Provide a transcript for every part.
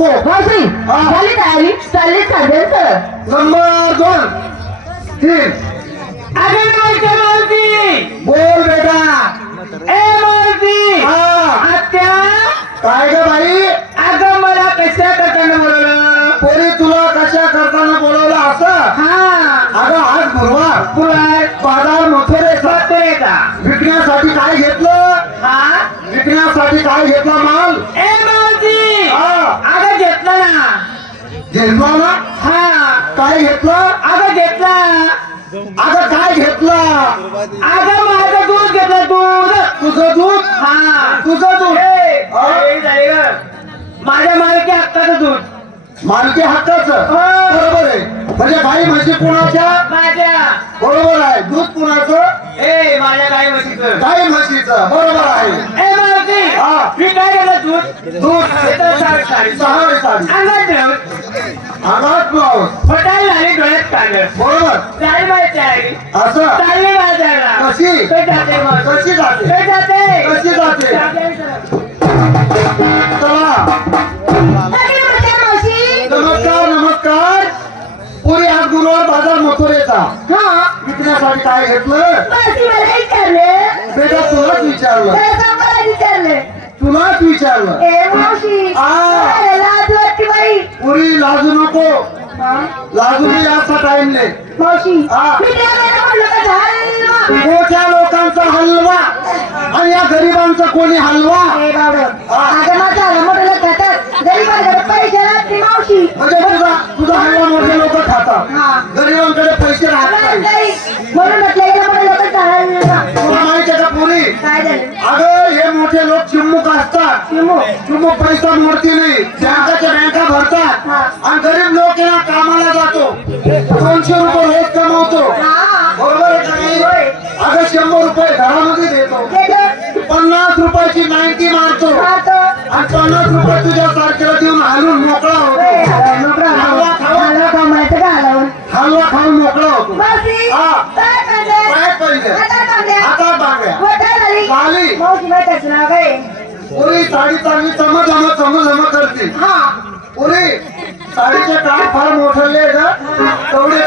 नको मावशी झाली तयारी चालली चालेल सर नंबर 2 3 अगं मावशी बोल बेटा ए मावशी आत्या काय ग बाई अगं मला कशा करताना बोलवलं पोरी तुला कशा करताना बोलवलं असं अगं आज गुरुवार बाजार मथुरेचा विकण्यासाठी काय घेतलं विकण्यासाठी काय घेतला माल ए मावशी अगं घेतला ना काय घेतलं अगं घेतला अगं काय घेतलं अगं माझं दूध घेतलं दूध तुझं दूध तुझं दूध माझ्या मालकी हक्काचं दूध मालकी हक्काचं बरोबर आहे म्हणजे गाई म्हशी कुणाच्या माझ्या बरोबर आहे दूध कुणाचं ए माझ्या गाई म्हशीचं गाई म्हशीचं बरोबर आहे ए मावशी मी काय केलं दूध दूध साडी अंगात ठेवून अंगात पाऊस फटायला झाली डोळ्यात काढलं बरोबर चाली माहिती आहे असं चालली बाजारला कशी जाते मग कशी जाते जाते कशी जाते चला नमस्कार नमस्कार पुरी आज गुरुवार बाजार मथुरेचा विकण्यासाठी काय घेतलं बेटा तुलाच विचारलं तुलाच विचारलं पुरी लाजू नको लाजू नाही असा टाइम नाही मोठ्या लोकांचा हलवा आणि या गरिबांचा कोणी हलवा म्हणजे तुझा हलवा मोठे लोक खातात गरिबांकडे पैसे राहत नाही तुला माहिती आहे का पुरी अगं हे मोठे लोक चिमुक असतात चिमुक पैसा मोडती नाही बँकाच्या बँका भरतात आणि गरीब लोक या कामाला जातो 200 रुपये रोज कमवतो बरोबर आहे का नाही अगं 100 रुपये घरामध्ये देतो 50 रुपयाची 90 मारतो आणि 50 रुपये तुझ्या सारख्याला देऊन हलून मोकळा होतो हलवा खाऊन मोकळा होतो आता बांगड्या पुरी साडी चांगली चमचम करते पुरी साडीचे काम फार मोठे तेवढे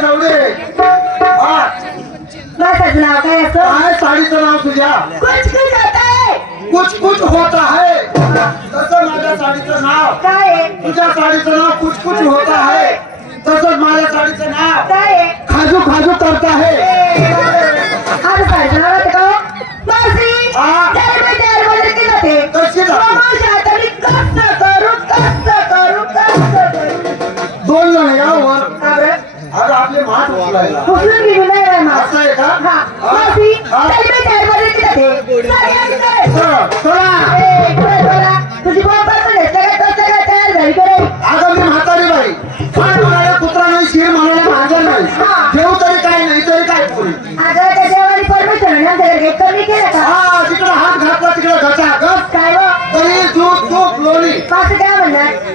काय साडीचं नाव तुझ्या कुछ होता है तसं माझ्या साडीचं नाव तुझ्या साडीचं नाव कुछ होता है तसंच माझ्या साडीचं नाव खाजू करता है दोन जण यावर अगं आपले माठ उचलायला असं आहे का अगं मी म्हातारी बाई काय म्हणायला कुत्रा नाही शिर म्हणायला माझा नाही देऊ तरी काय नाही तरी काय पुरी तिकडे हात घातला तिकडे घचा तरी चूक लोणी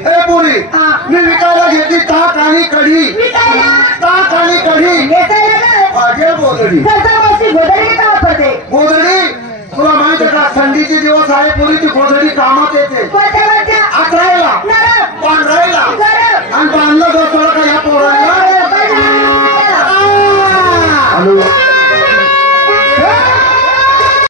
ए पुरी मी विकायला घेतली ताक आणि कढी गोधडी तुला माहिती आहे का थंडीचे दिवस आहे पुरी ती गोधडी कामात येते